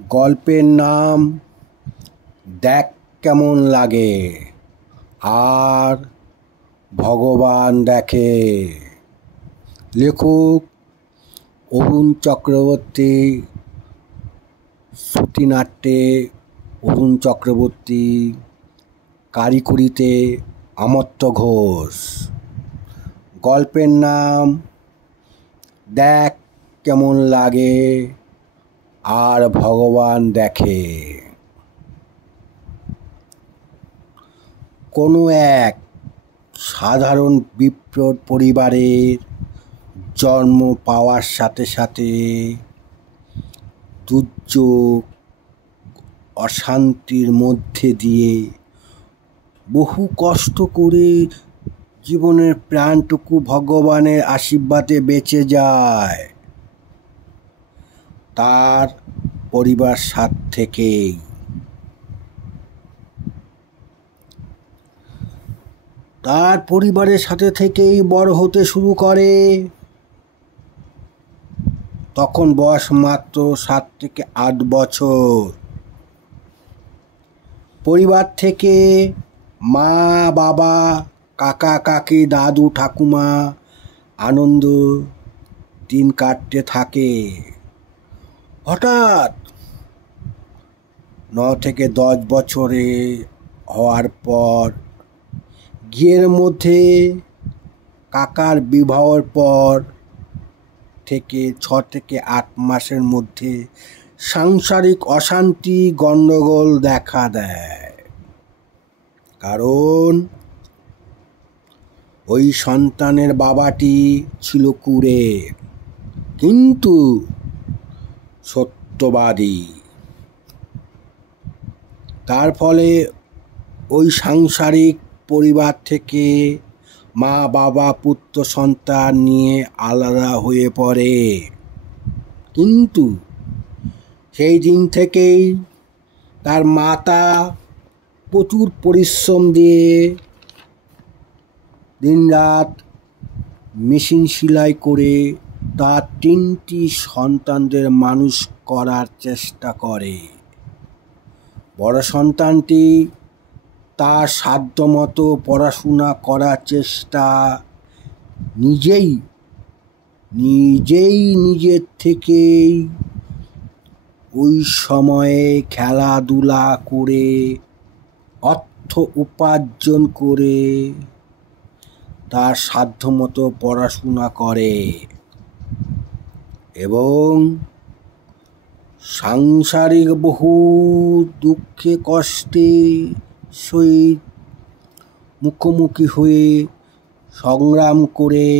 গল্পের নাম দেখ কেমন লাগে আর ভগবান দেখে। লেখক অরুণ চক্রবর্তী, শ্রুতিনাট্যে অরুণ চক্রবর্তী, কারিগরিতে অমর্ত্য ঘোষ। গল্পের নাম দেখ কেমন লাগে আর ভগবান দেখে। কোনো এক সাধারণ বিপ্র পরিবারের জন্ম পাওয়ার সাথে সাথে দুর্যোগ অশান্তির মধ্যে দিয়ে বহু কষ্ট করে জীবনের প্রাণটুকু ভগবানের আশীর্বাদে বেঁচে যায়। তার পরিবার সাথ থেকেই তার পরিবারের সাথে থেকেই বড় হতে শুরু করে। তখন বয়স মাত্র 7 থেকে 8 বছর। পরিবার থেকে মা বাবা, কাকা কাকি, দাদু ঠাকুমা আনন্দ দিন কাটতে থাকে। হঠাৎ 9 থেকে 10 বছরে হওয়ার পর বিয়ের মধ্যে কাকার বিবাহের পর থেকে 6 থেকে 8 মাসের মধ্যে সাংসারিক অশান্তি গণ্ডগোল দেখা দেয়। কারণ ওই সন্তানের বাবাটি ছিল কুঁড়ে, কিন্তু সত্যবাদী। তার ফলে ওই সাংসারিক পরিবার থেকে মা বাবা পুত্র সন্তান নিয়ে আলাদা হয়ে পড়ে। কিন্তু সেই দিন থেকেই তার মাতা প্রচুর পরিশ্রম দিয়ে দিনরাত মেশিন সেলাই করে তার 3টি সন্তানদের মানুষ করার চেষ্টা করে। বড় সন্তানটি তার সাধ্যমতো পড়াশোনা করার চেষ্টা নিজের থেকেই ওই সময়ে খেলাধুলা করে অর্থ উপার্জন করে তার সাধ্যমতো পড়াশোনা করে এবং সাংসারিক বহু দুঃখে কষ্টে সহিত মুখোমুখি হয়ে সংগ্রাম করে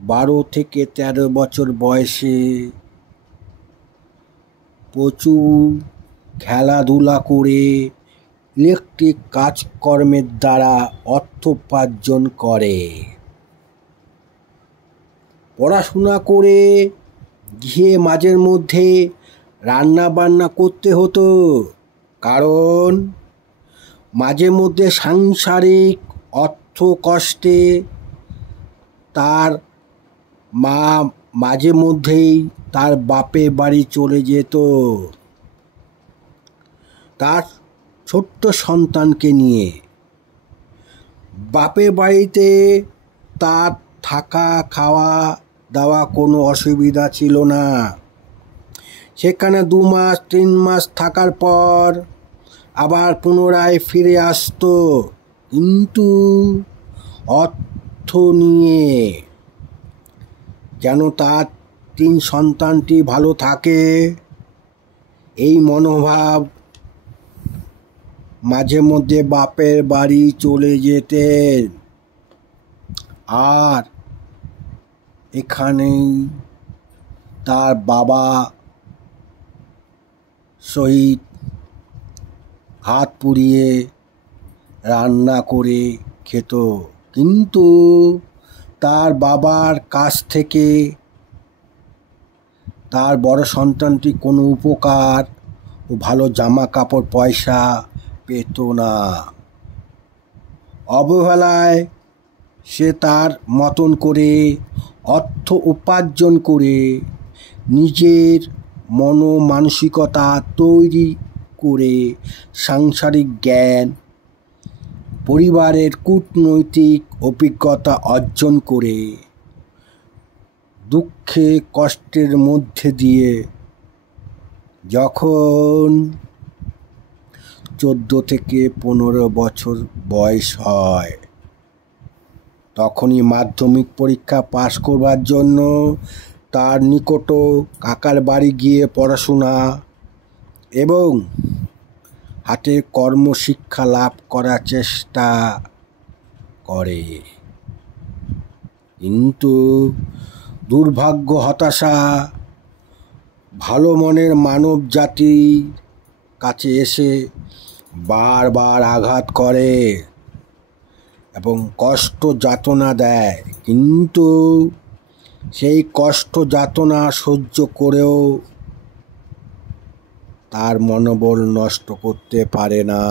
12 থেকে 13 বছর বয়সে প্রচুর খেলাধুলা করে ইলেকট্রিক কাজকর্মের দ্বারা অর্থ উপার্জন করে। পড়াশোনা করে গিয়ে মাঝের মধ্যে রান্না বান্না করতে হতো, কারণ মাঝে মধ্যে সাংসারিক অর্থ কষ্টে তার মা মাঝে মধ্যেই তার বাপের বাড়ি চলে যেত তার ছোট্ট সন্তানকে নিয়ে। বাপের বাড়িতে তার থাকা খাওয়া দাওয়া কোনো অসুবিধা ছিল না। সেখানে 2 মাস 3 মাস থাকার পর আবার পুনরায় ফিরে আসতো, কিন্তু অর্থ নিয়ে, যেন তার 3 সন্তানটি ভালো থাকে এই মনোভাব মাঝে মধ্যে বাপের বাড়ি চলে যেতেন। আর এখানেই তার বাবা সহিত হাত পুড়িয়ে রান্না করে খেত, কিন্তু তার বাবার কাছ থেকে তার বড় সন্তানটি কোনো উপকার ও ভালো জামা কাপড় পয়সা পেত না। অবহেলায় সে তার মতন করে অর্থ উপার্জন করে নিজের মানসিকতা তৈরি করে সাংসারিক জ্ঞান, পরিবারের কূটনৈতিক অভিজ্ঞতা অর্জন করে দুঃখে কষ্টের মধ্যে দিয়ে যখন 14 থেকে 15 বছর বয়স হয়, তখনই মাধ্যমিক পরীক্ষা পাশ করবার জন্য তার নিকট কাকার বাড়ি গিয়ে পড়াশোনা এবং হাতে কর্মশিক্ষা লাভ করার চেষ্টা করে। কিন্তু দুর্ভাগ্য, হতাশা ভালো মনের মানব জাতির কাছে এসে বারবার আঘাত করে এবং কষ্ট যাতনা দেয়, কিন্তু সেই কষ্ট যাতনা সহ্য করেও তার মনোবল নষ্ট করতে পারে না।